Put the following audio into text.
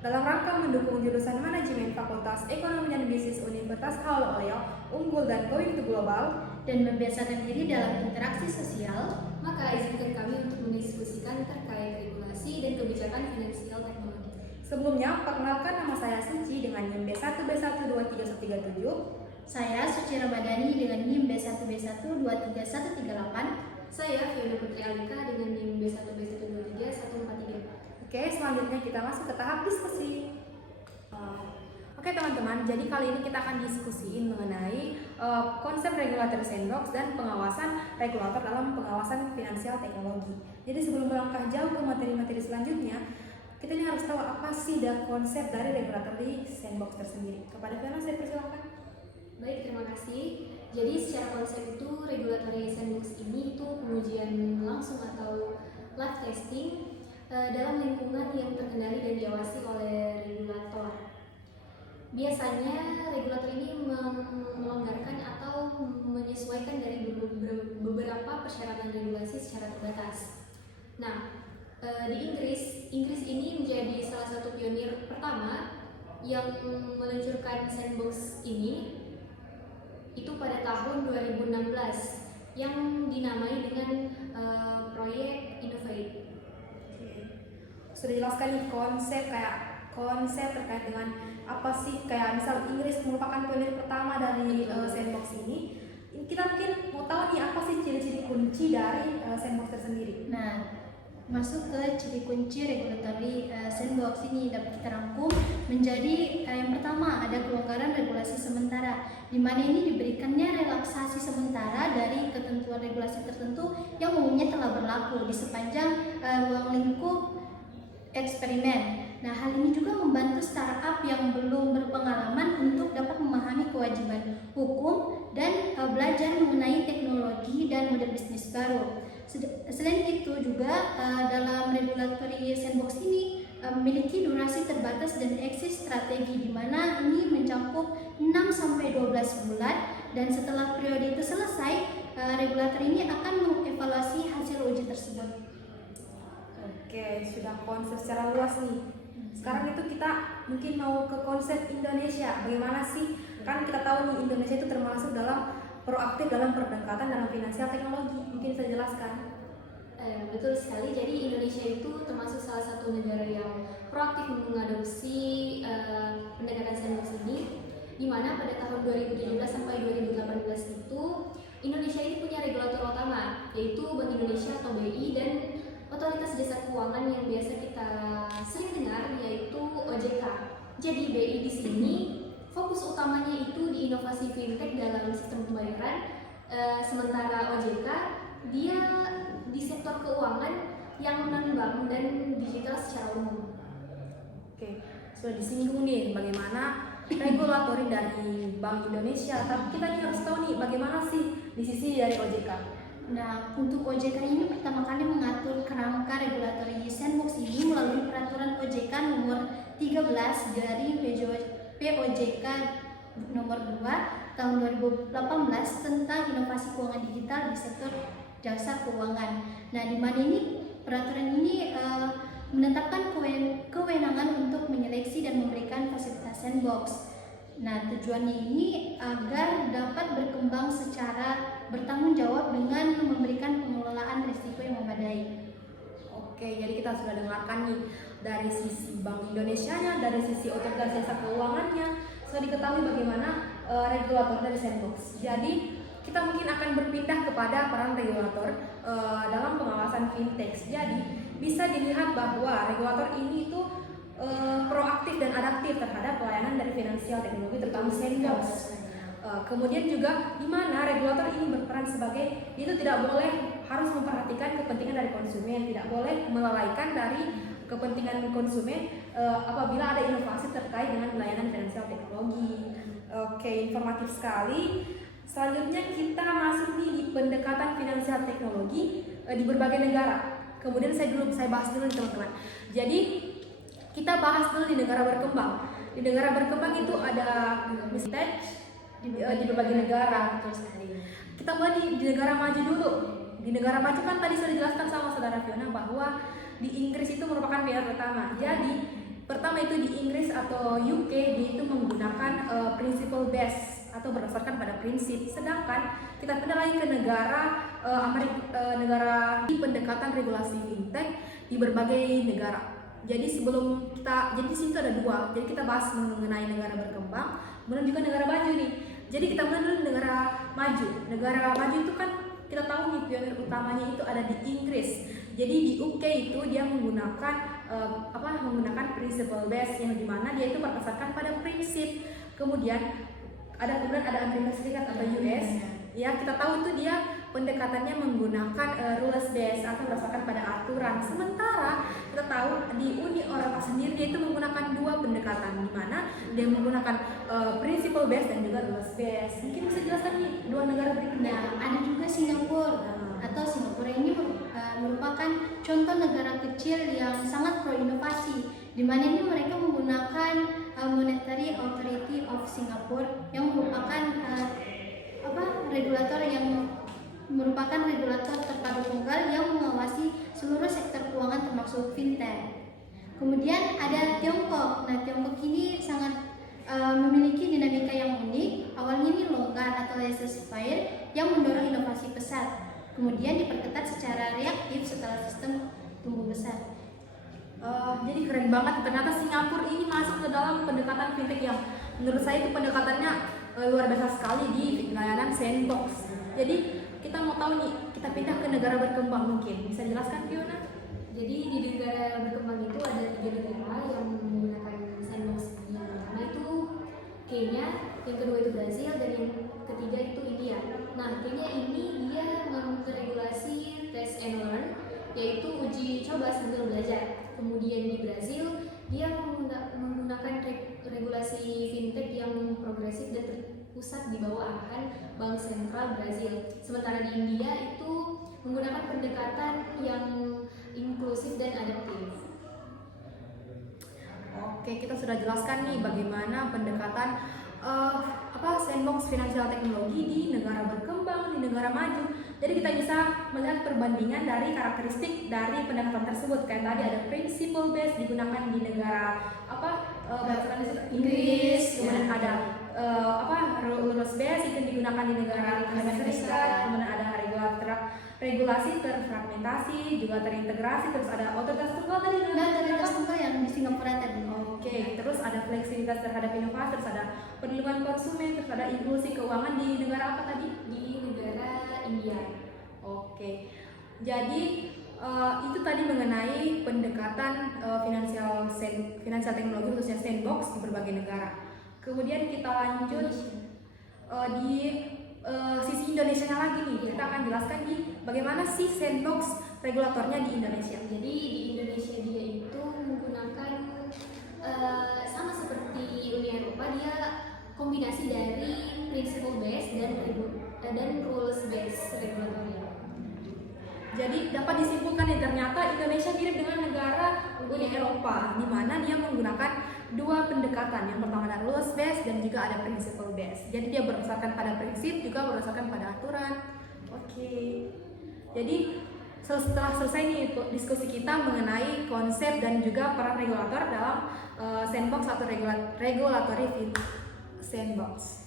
Dalam rangka mendukung jurusan Manajemen Fakultas Ekonomi dan Bisnis Universitas Haloleo unggul dan going to global dan membiasakan diri dalam interaksi sosial, maka izinkan kami untuk mendiskusikan terkait regulasi dan kebijakan finansial teknologi. Sebelumnya, perkenalkan nama saya Suci dengan NIM B1B12337. Saya Suci Ramadhani dengan NIM B1B12338. Saya Fiona Putri Alika dengan NIM B1B1234143. Oke, selanjutnya kita masuk ke tahap diskusi. Oke teman-teman, jadi kali ini kita akan diskusiin mengenai konsep regulator sandbox dan pengawasan regulator dalam pengawasan finansial teknologi. Jadi sebelum melangkah jauh ke materi-materi selanjutnya, kita ini harus tahu apa sih konsep dari regulatory sandbox tersendiri. Kepada Fiona saya persilahkan. Baik, terima kasih. Jadi secara konsep itu regulatory sandbox ini itu pengujian langsung atau live testing dalam lingkungan yang terkendali dan diawasi oleh regulator. Biasanya regulator ini melonggarkan atau menyesuaikan dari beberapa persyaratan regulasi secara terbatas. Nah, di Inggris ini menjadi salah satu pionir pertama yang meluncurkan sandbox ini itu pada tahun 2016 yang dinamai dengan proyek Innovate. Sudah jelaskan nih konsep terkait dengan apa sih, kayak misal Inggris merupakan pionir pertama dari sandbox ini. Kita mungkin mau tahu nih apa sih ciri-ciri kunci dari sandbox tersendiri. Nah, masuk ke ciri kunci regulatory sandbox ini dapat kita rangkum menjadi yang pertama ada kelonggaran regulasi sementara, di mana ini diberikannya relaksasi sementara dari ketentuan regulasi tertentu yang umumnya telah berlaku di sepanjang ruang lingkup eksperimen. Nah, hal ini juga membantu startup yang belum berpengalaman untuk dapat memahami kewajiban hukum dan belajar mengenai teknologi dan model bisnis baru. Selain itu juga dalam regulatory sandbox ini memiliki durasi terbatas dan exit strategi, di mana ini mencakup 6-12 bulan, dan setelah periode itu selesai, regulator ini akan mengevaluasi hasil uji tersebut. Oke, sudah konsep secara luas nih. Sekarang itu kita mungkin mau ke konsep Indonesia. Bagaimana sih? Kan kita tahu nih Indonesia itu termasuk dalam proaktif dalam pendekatan dalam finansial teknologi. Mungkin saya jelaskan. Betul sekali. Jadi Indonesia itu termasuk salah satu negara yang proaktif mengadopsi pendekatan sandbox ini, di mana pada tahun 2017 sampai 2018 itu Indonesia ini punya regulator utama, yaitu Bank Indonesia atau BI dan Otoritas Jasa Keuangan yang biasa kita sering dengar, yaitu OJK. Jadi BI di sini fokus utamanya itu di inovasi fintech dalam sistem pembayaran, sementara OJK dia di sektor keuangan yang non-bank dan digital secara umum. Oke, sudah disinggung nih bagaimana regulatori dari Bank Indonesia. Tapi kita nih harus tahu nih bagaimana sih di sisi dari OJK. Nah, untuk OJK ini pertama kali mengatur kerangka regulatory sandbox ini melalui peraturan OJK nomor 13 dari POJK nomor 2 tahun 2018 tentang inovasi keuangan digital di sektor jasa keuangan. Nah, di mana ini peraturan ini menetapkan kewenangan untuk menyeleksi dan memberikan fasilitas sandbox. Nah, tujuannya ini agar dapat berkembang secara bertanggung jawab dengan memberikan pengelolaan risiko yang memadai. Oke, jadi kita sudah dengarkan nih dari sisi Bank Indonesianya, dari sisi otoritas jasa keuangannya, sudah diketahui bagaimana regulator dari sandbox. Jadi kita mungkin akan berpindah kepada peran regulator dalam pengawasan fintech. Jadi bisa dilihat bahwa regulator ini itu proaktif dan adaptif terhadap pelayanan dari finansial teknologi terutama sandbox. Kemudian juga di mana regulator ini berperan sebagai, itu tidak boleh harus memperhatikan kepentingan dari konsumen, tidak boleh melalaikan dari kepentingan konsumen apabila ada inovasi terkait dengan pelayanan finansial teknologi. Oke, informatif sekali. Selanjutnya kita masuk nih di pendekatan finansial teknologi di berbagai negara. Kemudian saya bahas dulu nih teman-teman. Jadi kita bahas dulu di negara berkembang. Di negara berkembang itu ada stage di berbagai negara. Betul sekali. Kita mulai di negara maju dulu. Di negara maju kan tadi sudah dijelaskan sama saudara Fiona bahwa di Inggris itu merupakan pionir pertama. Jadi Pertama itu di Inggris atau UK, dia itu menggunakan principle based atau berdasarkan pada prinsip. Sedangkan kita pindah lagi ke negara negara di pendekatan regulasi fintech di berbagai negara. Jadi sebelum kita, jadi di sini tuh ada dua. Jadi kita bahas mengenai negara berkembang, kemudian juga negara maju nih. Jadi kita mulai dulu negara maju. Negara maju itu kan kita tahu nih pionir utamanya itu ada di Inggris. Jadi di UK itu dia menggunakan menggunakan principle based yang dimana dia itu berdasarkan pada prinsip. Kemudian ada Amerika Serikat atau US. Ya, kita tahu itu dia pendekatannya menggunakan rules based atau berdasarkan pada aturan. Sementara kita tahu di Uni Eropa sendiri dia itu menggunakan dua pendekatan, di mana dia menggunakan principle based dan juga rules based. Mungkin bisa jelaskan nih dua negara berikutnya. Nah, ada juga Singapura atau Singapura ini merupakan contoh negara kecil yang sangat pro inovasi, di mana ini mereka menggunakan Monetary Authority of Singapore yang merupakan regulator terpadu tunggal yang mengawasi seluruh sektor keuangan termasuk fintech. Kemudian ada Tiongkok. Nah, Tiongkok ini sangat memiliki dinamika yang unik. Awalnya ini longgar atau laissez-faire yang mendorong inovasi pesat. Kemudian diperketat secara reaktif setelah sistem tumbuh besar. Jadi keren banget, ternyata Singapura ini masuk ke dalam pendekatan fintech yang menurut saya itu pendekatannya luar biasa sekali di layanan sandbox. Jadi kita mau tahu nih, kita pindah ke negara berkembang, mungkin bisa jelaskan Fiona? Jadi di negara berkembang itu ada 3 negara yang menggunakan sandbox ini. Pertama itu Kenya, yang kedua itu Brazil, dan yang ketiga itu India. Nah, Kenya ini dia meregulasi test and learn, yaitu uji coba sambil belajar. Kemudian di Brazil dia menggunakan regulasi fintech yang progresif dan terpusat di bawah arahan Bank Sentral Brazil. Sementara di India itu menggunakan pendekatan yang inklusif dan adaptif. Oke, kita sudah jelaskan nih bagaimana pendekatan sandbox finansial teknologi di negara berkembang, di negara maju. Jadi kita bisa melihat perbandingan dari karakteristik dari pendekatan tersebut. Kayak tadi ada principle based digunakan di negara Inggris, kemudian ada rules based itu digunakan di negara Amerika Serikat, kemudian ada regulasi terfragmentasi, juga terintegrasi, terus ada otoritas tunggal tadi. Otoritas tunggal yang di Singapura tadi. Oke, terus ada fleksibilitas terhadap inovasi, terus ada perlindungan konsumen, terus ada inklusi keuangan di negara apa tadi? Di negara India. Oke, jadi itu tadi mengenai pendekatan finansial teknologi khususnya sandbox di berbagai negara. Kemudian kita lanjut di sisi Indonesia lagi nih, kita akan jelaskan nih bagaimana sih sandbox regulatornya di Indonesia. Jadi di Indonesia dia itu menggunakan sama seperti Uni Eropa, dia kombinasi dari principle based dan rules based regulatory. Jadi dapat disimpulkan nih ternyata Indonesia mirip dengan negara Uni Eropa, di mana dia menggunakan dua pendekatan. Yang pertama ada rules based dan juga ada principle based. Jadi dia berdasarkan pada prinsip juga berdasarkan pada aturan. Oke. Jadi setelah selesai nih diskusi kita mengenai konsep dan juga peran regulator dalam sandbox atau regulatory sandbox.